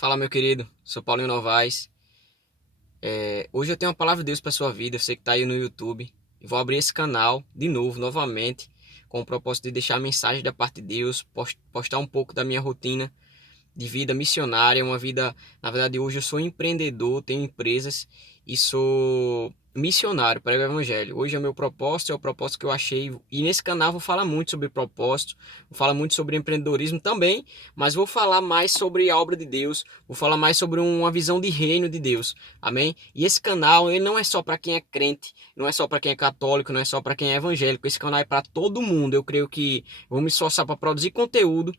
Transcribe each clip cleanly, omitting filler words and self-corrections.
Fala, meu querido, sou Paulinho Novaes. Hoje eu tenho uma palavra de Deus para sua vida. Eu sei que está aí no YouTube. E vou abrir esse canal de novo, novamente, com o propósito de deixar a mensagem da parte de Deus, postar um pouco da minha rotina de vida missionária, uma vida, na verdade, hoje eu sou empreendedor, tenho empresas e sou missionário, prego o evangelho. Hoje é o meu propósito, é o propósito que eu achei, e nesse canal vou falar muito sobre propósito, vou falar muito sobre empreendedorismo também, mas vou falar mais sobre a obra de Deus, vou falar mais sobre uma visão de reino de Deus. Amém? E esse canal, ele não é só para quem é crente, não é só para quem é católico, não é só para quem é evangélico. Esse canal é para todo mundo. Eu creio que vou me esforçar para produzir conteúdo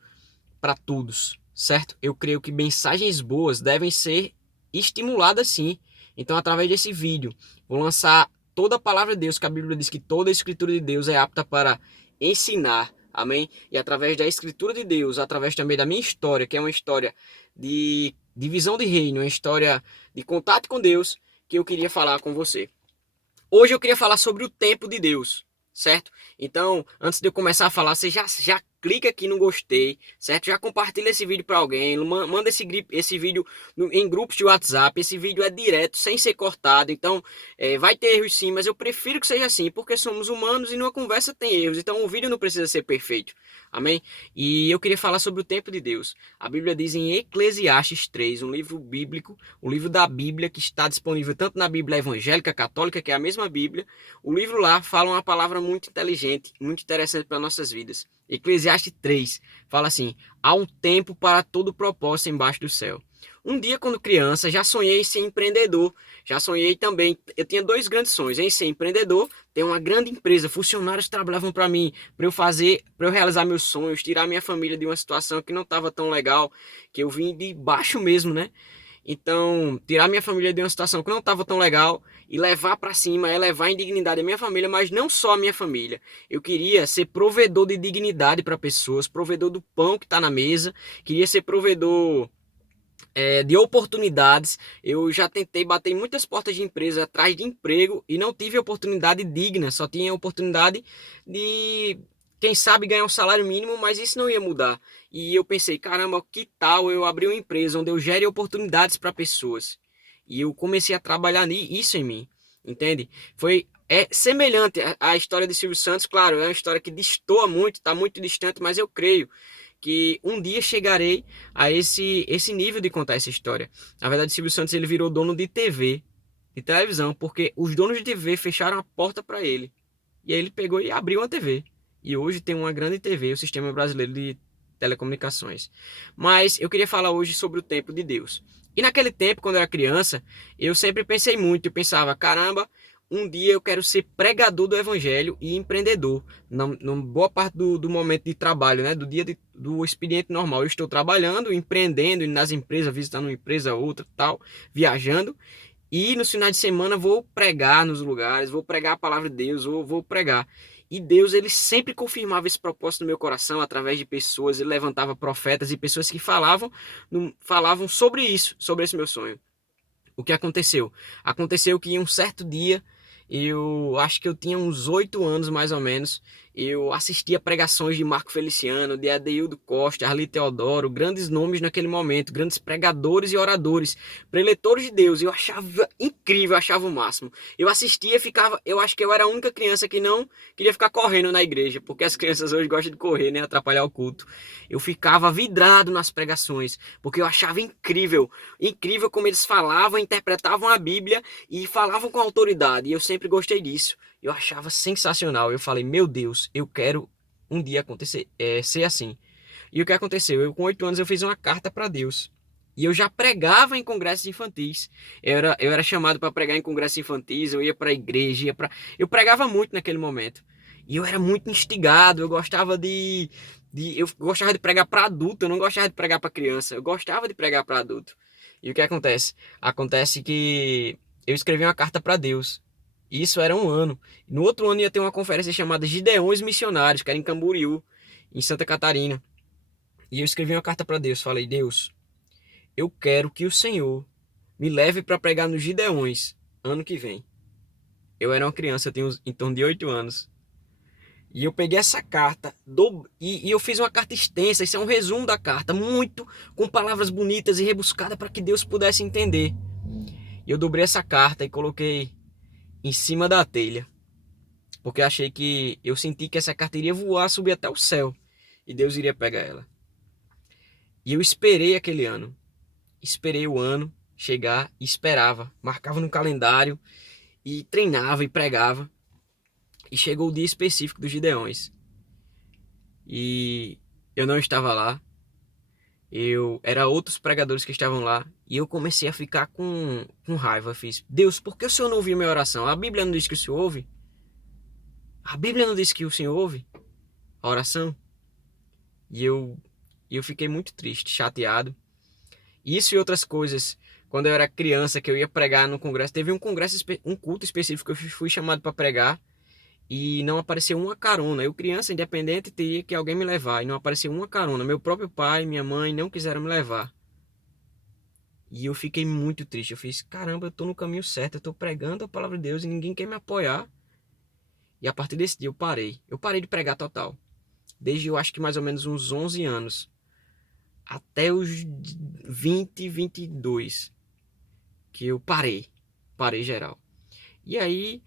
para todos, certo? Eu creio que mensagens boas devem ser estimuladas sim. Então, através desse vídeo, vou lançar toda a palavra de Deus, que a Bíblia diz que toda a escritura de Deus é apta para ensinar, amém? E através da escritura de Deus, através também da minha história, que é uma história de visão de reino, uma história de contato com Deus, que eu queria falar com você. Hoje eu queria falar sobre o tempo de Deus, certo? Então, antes de eu começar a falar, você já clica aqui no gostei, certo? Já compartilha esse vídeo para alguém, manda esse vídeo em grupos de WhatsApp. Esse vídeo é direto, sem ser cortado. Então, vai ter erros sim, mas eu prefiro que seja assim, porque somos humanos e numa conversa tem erros. Então, o vídeo não precisa ser perfeito, amém? E eu queria falar sobre o tempo de Deus. A Bíblia diz em Eclesiastes 3, um livro bíblico, o livro da Bíblia que está disponível tanto na Bíblia evangélica, católica, que é a mesma Bíblia. O livro lá fala uma palavra muito inteligente, muito interessante para nossas vidas. Eclesiastes 3 fala assim: há um tempo para todo propósito embaixo do céu. Um dia, quando criança, já sonhei em ser empreendedor. Já sonhei também. Eu tinha dois grandes sonhos: em ser empreendedor, ter uma grande empresa, funcionários trabalhavam para mim, para eu realizar meus sonhos, tirar minha família de uma situação que não estava tão legal, que eu vim de baixo mesmo, né? Então, tirar minha família de uma situação que não estava tão legal e levar para cima, elevar a indignidade da minha família, mas não só a minha família. Eu queria ser provedor de dignidade para pessoas, provedor do pão que está na mesa, queria ser provedor de oportunidades. Eu já tentei bater em muitas portas de empresa atrás de emprego e não tive oportunidade digna, só tinha oportunidade de, quem sabe, ganhar um salário mínimo, mas isso não ia mudar. E eu pensei, caramba, que tal eu abrir uma empresa onde eu gere oportunidades para pessoas? E eu comecei a trabalhar nisso em mim, entende? É semelhante à história de Silvio Santos, claro, é uma história que destoa muito, está muito distante, mas eu creio que um dia chegarei a esse nível de contar essa história. Na verdade, Silvio Santos ele virou dono de TV, de televisão, porque os donos de TV fecharam a porta para ele. E aí ele pegou e abriu uma TV. E hoje tem uma grande TV, o Sistema Brasileiro de Telecomunicações. Mas eu queria falar hoje sobre o tempo de Deus. E naquele tempo, quando eu era criança, eu sempre pensei muito, eu pensava, caramba, um dia eu quero ser pregador do evangelho e empreendedor. Na boa parte do momento de trabalho, né? Do expediente normal. Eu estou trabalhando, empreendendo nas empresas, visitando uma empresa, outra, tal, viajando. E nos finais de semana vou pregar nos lugares, vou pregar a palavra de Deus, vou pregar. E Deus, ele sempre confirmava esse propósito no meu coração através de pessoas, ele levantava profetas e pessoas que falavam sobre isso, sobre esse meu sonho. O que aconteceu? Aconteceu que em um certo dia, eu acho que eu tinha uns 8 anos mais ou menos, eu assistia pregações de Marco Feliciano, de Adeildo Costa, Arli Teodoro, grandes nomes naquele momento, grandes pregadores e oradores, preletores de Deus. Eu achava incrível, eu achava o máximo. Eu assistia, ficava, eu acho que eu era a única criança que não queria ficar correndo na igreja, porque as crianças hoje gostam de correr, né, atrapalhar o culto. Eu ficava vidrado nas pregações, porque eu achava incrível. Incrível como eles falavam, interpretavam a Bíblia e falavam com autoridade. E eu sempre gostei disso. Eu achava sensacional. Eu falei, meu Deus, eu quero um dia acontecer, ser assim. E o que aconteceu? Eu com 8 anos eu fiz uma carta para Deus. E eu já pregava em congressos infantis. Eu era chamado para pregar em congressos infantis. Eu ia para a igreja, eu pregava muito naquele momento. E eu era muito instigado. Eu gostava de pregar para adulto. Eu não gostava de pregar para criança. Eu gostava de pregar para adulto. E o que acontece? Acontece que eu escrevi uma carta para Deus. Isso era um ano. No outro ano ia ter uma conferência chamada Gideões Missionários, que era em Camboriú, em Santa Catarina. E eu escrevi uma carta para Deus. Falei, Deus, eu quero que o Senhor me leve para pregar nos Gideões ano que vem. Eu era uma criança, eu tinha em torno de 8 anos. E eu peguei essa carta e eu fiz uma carta extensa, isso é um resumo da carta, muito com palavras bonitas e rebuscadas para que Deus pudesse entender. E eu dobrei essa carta e coloquei em cima da telha, porque eu senti que essa carta iria voar, subir até o céu e Deus iria pegar ela. E eu esperei aquele ano, esperei o ano chegar e esperava, marcava no calendário e treinava e pregava. E chegou o dia específico dos Gideões. E eu não estava lá. Era outros pregadores que estavam lá. E eu comecei a ficar com raiva. Eu fiz, Deus, por que o Senhor não ouviu minha oração? A Bíblia não diz que o Senhor ouve? A Bíblia não diz que o Senhor ouve a oração? E eu fiquei muito triste, chateado. Isso e outras coisas. Quando eu era criança, que eu ia pregar no congresso, teve um culto específico que eu fui chamado para pregar. E não apareceu uma carona. Eu, criança independente, teria que alguém me levar. E não apareceu uma carona. Meu próprio pai e minha mãe não quiseram me levar. E eu fiquei muito triste. Eu fiz, caramba, eu tô no caminho certo. Eu tô pregando a palavra de Deus e ninguém quer me apoiar. E a partir desse dia eu parei. Eu parei de pregar total. Desde eu acho que mais ou menos uns 11 anos. Até os 20, 22. Que eu parei. Parei geral. E aí,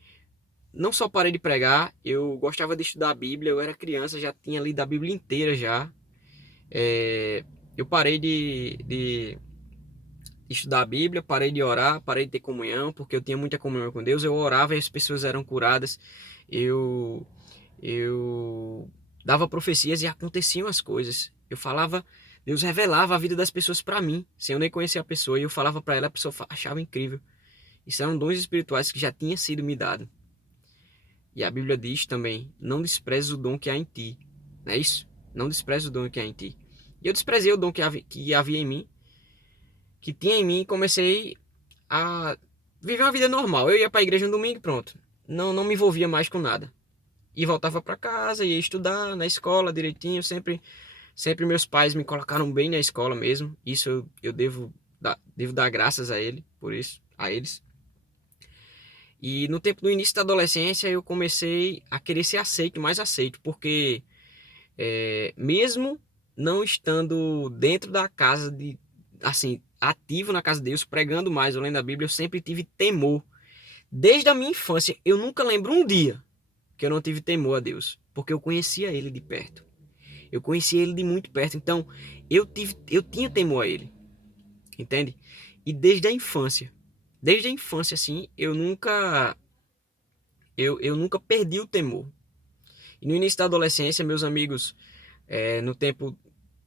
não só parei de pregar, eu gostava de estudar a Bíblia. Eu era criança, já tinha lido a Bíblia inteira já. Eu parei de estudar a Bíblia, parei de orar, parei de ter comunhão, porque eu tinha muita comunhão com Deus. Eu orava e as pessoas eram curadas. Eu, eu dava profecias e aconteciam as coisas. Eu falava, Deus revelava a vida das pessoas para mim, sem eu nem conhecer a pessoa. E eu falava para ela, a pessoa achava incrível. Isso eram dons espirituais que já tinham sido me dados. E a Bíblia diz também, não desprezes o dom que há em ti. Não é isso? Não desprezes o dom que há em ti. E eu desprezei o dom que havia em mim, que tinha em mim, e comecei a viver uma vida normal. Eu ia para a igreja no domingo e pronto. Não me envolvia mais com nada. E voltava para casa, ia estudar na escola direitinho. Sempre meus pais me colocaram bem na escola mesmo. Isso eu devo dar graças a ele, por isso, a eles. E no tempo do início da adolescência eu comecei a querer ser aceito, mais aceito, porque mesmo não estando dentro da casa assim, ativo na casa de Deus, pregando mais, ou lendo a Bíblia, eu sempre tive temor. Desde a minha infância, eu nunca lembro um dia que eu não tive temor a Deus, porque eu conhecia Ele de perto. Eu conhecia Ele de muito perto, então eu tinha temor a Ele, entende? E desde a infância, assim, eu nunca perdi o temor. E no início da adolescência, meus amigos, no tempo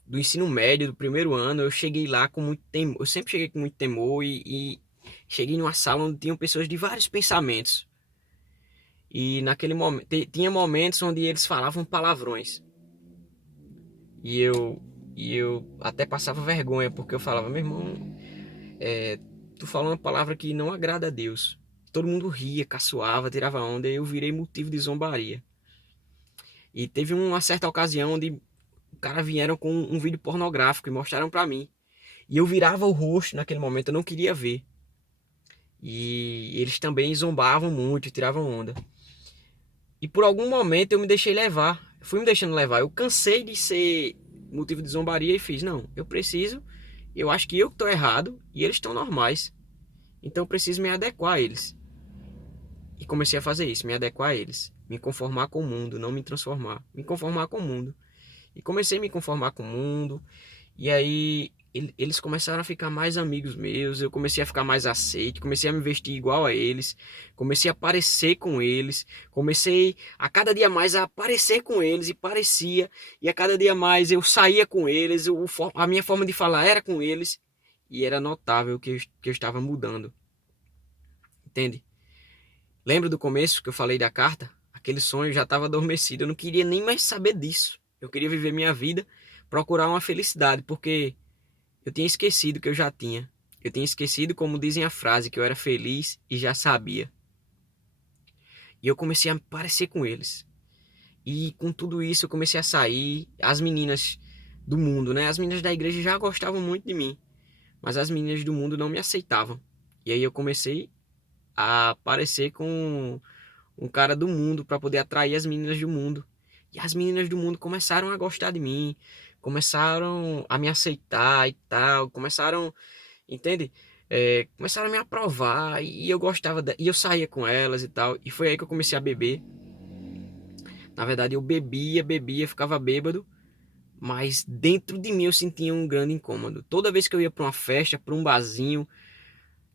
do ensino médio, do primeiro ano, eu cheguei lá com muito temor. Eu sempre cheguei com muito temor e cheguei numa sala onde tinham pessoas de vários pensamentos. E naquele momento, tinha momentos onde eles falavam palavrões. E eu até passava vergonha, porque eu falava, meu irmão, tu falou uma palavra que não agrada a Deus. Todo mundo ria, caçoava, tirava onda, e eu virei motivo de zombaria. E teve uma certa ocasião onde o cara vieram com um vídeo pornográfico e mostraram pra mim. E eu virava o rosto naquele momento, eu não queria ver. E eles também zombavam muito, tiravam onda. E por algum momento eu me deixei levar. Fui me deixando levar. Eu cansei de ser motivo de zombaria e fiz, não, eu acho que eu que tô errado e eles estão normais. Então eu preciso me adequar a eles. E comecei a fazer isso, me adequar a eles. Me conformar com o mundo, não me transformar. Me conformar com o mundo. E comecei a me conformar com o mundo. E aí eles começaram a ficar mais amigos meus, eu comecei a ficar mais aceito, comecei a me vestir igual a eles, comecei a parecer com eles, comecei a cada dia mais a parecer com eles e parecia, e a cada dia mais eu saía com eles, a minha forma de falar era com eles, e era notável que eu estava mudando, entende? Lembra do começo que eu falei da carta? Aquele sonho já estava adormecido, eu não queria nem mais saber disso, eu queria viver minha vida, procurar uma felicidade, porque eu tinha esquecido que eu já tinha. Eu tinha esquecido, como dizem a frase, que eu era feliz e já sabia. E eu comecei a parecer com eles. E com tudo isso eu comecei a sair. As meninas do mundo, né? As meninas da igreja já gostavam muito de mim. Mas as meninas do mundo não me aceitavam. E aí eu comecei a parecer com um cara do mundo para poder atrair as meninas do mundo. E as meninas do mundo começaram a gostar de mim, começaram a me aceitar e tal, começaram, entende? Começaram a me aprovar e eu gostava, e eu saía com elas e tal. E foi aí que eu comecei a beber. Na verdade, eu bebia, ficava bêbado, mas dentro de mim eu sentia um grande incômodo. Toda vez que eu ia para uma festa, para um barzinho,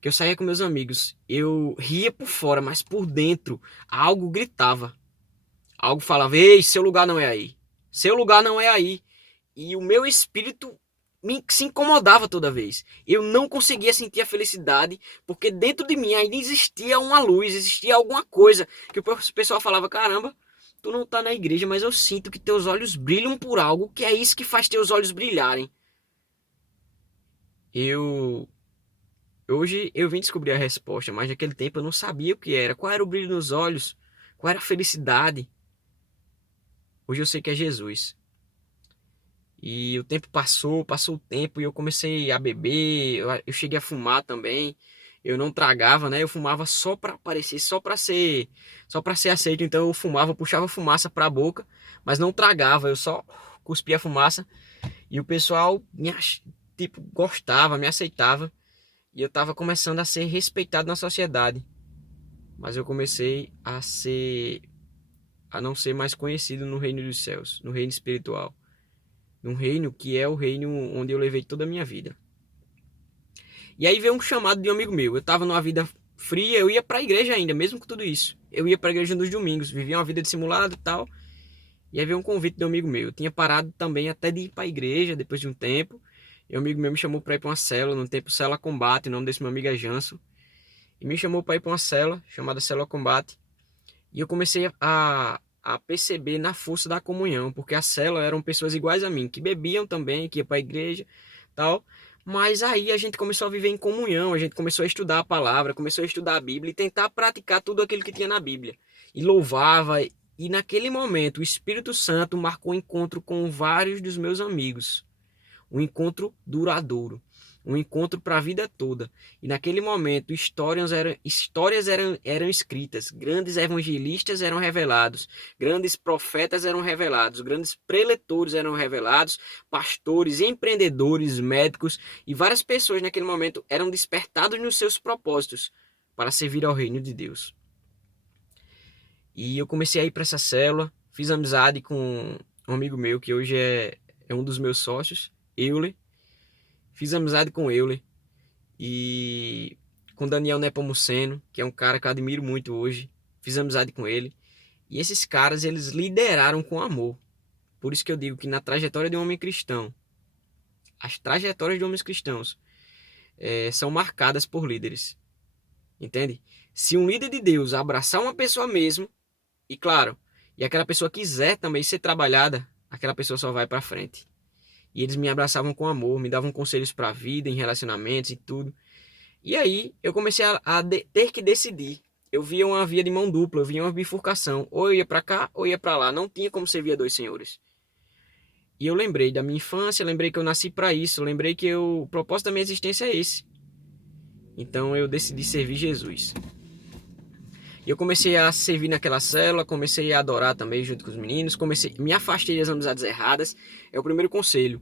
que eu saía com meus amigos, eu ria por fora, mas por dentro algo gritava. Algo falava: "Ei, seu lugar não é aí. Seu lugar não é aí." E o meu espírito se incomodava toda vez. Eu não conseguia sentir a felicidade, porque dentro de mim ainda existia uma luz, existia alguma coisa que o pessoal falava: "Caramba, tu não tá na igreja, mas eu sinto que teus olhos brilham por algo, que é isso que faz teus olhos brilharem." Eu Hoje eu vim descobrir a resposta, mas naquele tempo eu não sabia o que era, qual era o brilho nos olhos, qual era a felicidade. Hoje eu sei que é Jesus. E o tempo passou o tempo e eu comecei a beber, eu cheguei a fumar também. Eu não tragava, né? Eu fumava só para aparecer, só para ser aceito. Então eu fumava, puxava fumaça para a boca, mas não tragava, eu só cuspia a fumaça e o pessoal tipo gostava, me aceitava e eu tava começando a ser respeitado na sociedade. Mas eu comecei a não ser mais conhecido no reino dos céus, no reino espiritual. Num reino que é o reino onde eu levei toda a minha vida. E aí veio um chamado de um amigo meu. Eu tava numa vida fria, eu ia pra igreja ainda, mesmo com tudo isso. Eu ia pra igreja nos domingos, vivia uma vida dissimulada e tal. E aí veio um convite de um amigo meu. Eu tinha parado também até de ir pra igreja depois de um tempo. E um amigo meu me chamou pra ir pra uma célula, no tempo Célula Combate, o nome desse meu amigo é Janso. E me chamou pra ir pra uma célula, chamada Célula Combate. E eu comecei a perceber na força da comunhão, porque a célula eram pessoas iguais a mim, que bebiam também, que iam para a igreja, tal. Mas aí a gente começou a viver em comunhão, a gente começou a estudar a palavra, começou a estudar a Bíblia e tentar praticar tudo aquilo que tinha na Bíblia. E louvava, e naquele momento o Espírito Santo marcou um encontro com vários dos meus amigos. Um encontro duradouro, um encontro para a vida toda. E naquele momento, histórias eram escritas, grandes evangelistas eram revelados, grandes profetas eram revelados, grandes preletores eram revelados, pastores, empreendedores, médicos e várias pessoas naquele momento eram despertados nos seus propósitos para servir ao reino de Deus. E eu comecei a ir para essa célula, fiz amizade com um amigo meu que hoje é um dos meus sócios, Euler. Fiz amizade com Euler e com Daniel Nepomuceno, que é um cara que eu admiro muito hoje. Fiz amizade com ele. E esses caras, eles lideraram com amor. Por isso que eu digo que na trajetória de um homem cristão, as trajetórias de homens cristãos são marcadas por líderes. Entende? Se um líder de Deus abraçar uma pessoa mesmo, e claro, e aquela pessoa quiser também ser trabalhada, aquela pessoa só vai para frente. E eles me abraçavam com amor, me davam conselhos para a vida, em relacionamentos e tudo. E aí eu comecei ter que decidir. Eu via uma via de mão dupla, eu via uma bifurcação. Ou eu ia para cá, ou eu ia para lá. Não tinha como servir a dois senhores. E eu lembrei da minha infância, lembrei que eu nasci para isso, lembrei que o propósito da minha existência é esse. Então eu decidi servir Jesus. E eu comecei a servir naquela célula, comecei a adorar também junto com os meninos, me afastei das amizades erradas. É o primeiro conselho.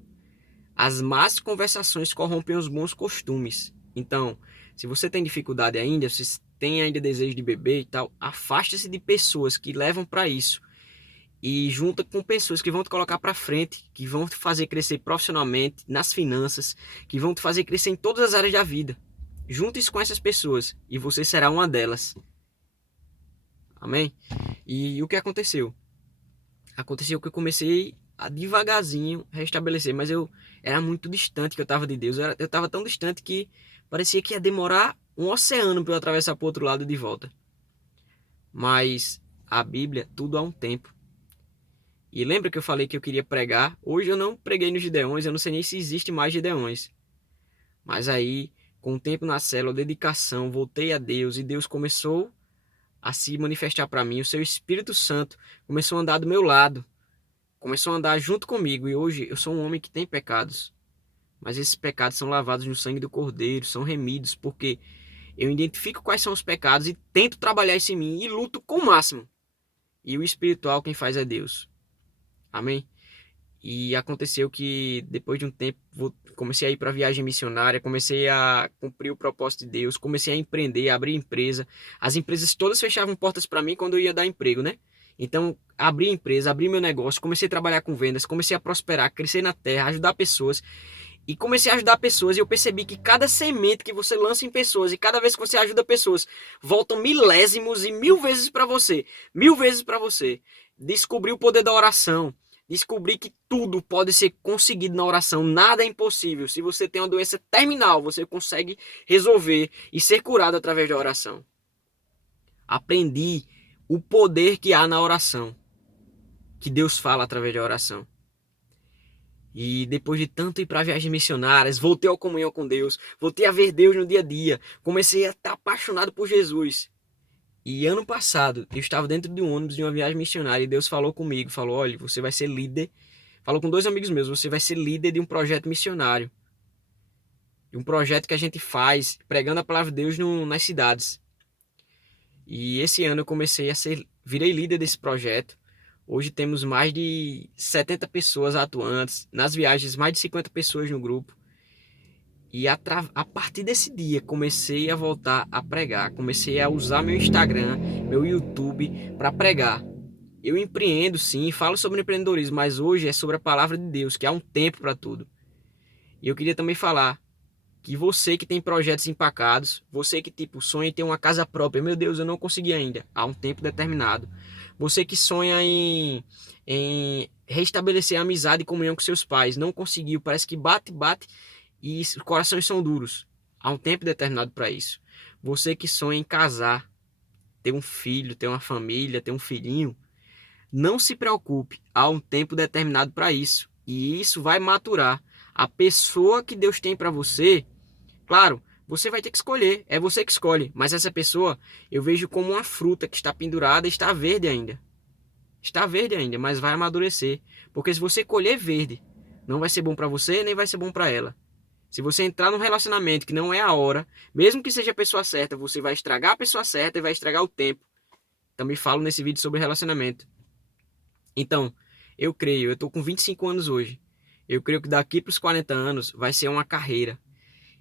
As más conversações corrompem os bons costumes. Então, se você tem dificuldade ainda, se tem ainda desejo de beber e tal, afaste-se de pessoas que levam para isso. E junta com pessoas que vão te colocar para frente, que vão te fazer crescer profissionalmente, nas finanças, que vão te fazer crescer em todas as áreas da vida. Junte-se com essas pessoas e você será uma delas. Amém? E o que aconteceu? Aconteceu que eu comecei a devagarzinho restabelecer, mas eu era muito distante que eu estava de Deus. Eu estava tão distante que parecia que ia demorar um oceano para eu atravessar para o outro lado de volta. Mas a Bíblia, tudo há um tempo. E lembra que eu falei que eu queria pregar? Hoje eu não preguei nos Gideões, eu não sei nem se existe mais Gideões. Mas aí, com o tempo na célula, dedicação, voltei a Deus e Deus começou a se manifestar para mim. O seu Espírito Santo começou a andar do meu lado, começou a andar junto comigo. E hoje eu sou um homem que tem pecados, mas esses pecados são lavados no sangue do Cordeiro, são remidos, porque eu identifico quais são os pecados e tento trabalhar isso em mim e luto com o máximo. E o espiritual quem faz é Deus. Amém? E aconteceu que depois de um tempo comecei a ir para viagem missionária, comecei a cumprir o propósito de Deus, comecei a empreender, a abrir empresa. As empresas todas fechavam portas para mim quando eu ia dar emprego, né? Então, abri a empresa, abri meu negócio, comecei a trabalhar com vendas, comecei a prosperar, crescer na terra, ajudar pessoas. E comecei a ajudar pessoas e eu percebi que cada semente que você lança em pessoas e cada vez que você ajuda pessoas, voltam milésimos e 1000 vezes para você. 1000 vezes para você. Descobri o poder da oração. Descobri que tudo pode ser conseguido na oração. Nada é impossível. Se você tem uma doença terminal, você consegue resolver e ser curado através da oração. Aprendi o poder que há na oração. Que Deus fala através da oração. E depois de tanto ir para viagens missionárias, voltei à comunhão com Deus, voltei a ver Deus no dia a dia, comecei a estar apaixonado por Jesus. E ano passado, eu estava dentro de um ônibus de uma viagem missionária e Deus falou comigo, falou, olha, você vai ser líder, falou com 2 amigos meus, você vai ser líder de um projeto missionário, de um projeto que a gente faz pregando a palavra de Deus nas cidades. E esse ano eu virei líder desse projeto. Hoje temos mais de 70 pessoas atuantes. Nas viagens, mais de 50 pessoas no grupo. E a partir desse dia, comecei a voltar a pregar. Comecei a usar meu Instagram, meu YouTube para pregar. Eu empreendo, sim, falo sobre empreendedorismo, mas hoje é sobre a palavra de Deus, que há um tempo para tudo. E eu queria também falar que você que tem projetos empacados, você que tipo sonha em ter uma casa própria, meu Deus, eu não consegui ainda, há um tempo determinado. Você que sonha em restabelecer a amizade e comunhão com seus pais, não conseguiu, parece que bate e os corações são duros. Há um tempo determinado para isso. Você que sonha em casar, ter um filho, ter uma família, ter um filhinho, não se preocupe, há um tempo determinado para isso. E isso vai maturar. A pessoa que Deus tem para você, claro, você vai ter que escolher, é você que escolhe, mas essa pessoa eu vejo como uma fruta que está pendurada e está verde ainda. Está verde ainda, mas vai amadurecer, porque se você colher verde, não vai ser bom para você, nem vai ser bom para ela. Se você entrar num relacionamento que não é a hora, mesmo que seja a pessoa certa, você vai estragar a pessoa certa e vai estragar o tempo. Também falo nesse vídeo sobre relacionamento. Então, eu estou com 25 anos hoje. Eu creio que daqui para os 40 anos vai ser uma carreira.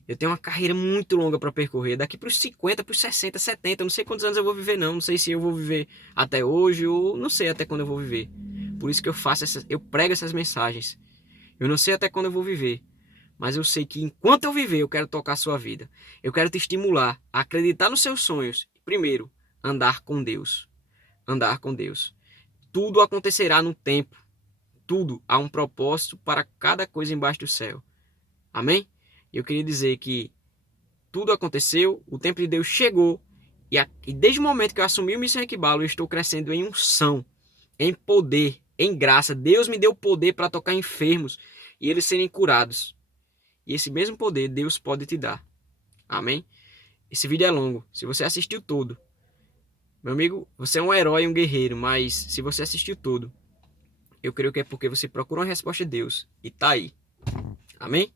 Eu tenho uma carreira muito longa para percorrer. Daqui para os 50, para os 60, 70, eu não sei quantos anos eu vou viver não. Não sei se eu vou viver até hoje ou não sei até quando eu vou viver. Por isso que eu prego essas mensagens. Eu não sei até quando eu vou viver. Mas eu sei que enquanto eu viver, eu quero tocar a sua vida. Eu quero te estimular a acreditar nos seus sonhos. Primeiro, andar com Deus. Andar com Deus. Tudo acontecerá no tempo. Tudo há um propósito para cada coisa embaixo do céu. Amém? Eu queria dizer que tudo aconteceu, o tempo de Deus chegou, e desde o momento que eu assumi o Missão Equibalo, eu estou crescendo em unção, em poder, em graça. Deus me deu poder para tocar enfermos e eles serem curados. E esse mesmo poder Deus pode te dar. Amém? Esse vídeo é longo. Se você assistiu todo, meu amigo, você é um herói, um guerreiro, mas se você assistiu todo, eu creio que é porque você procura uma resposta de Deus e tá aí. Amém?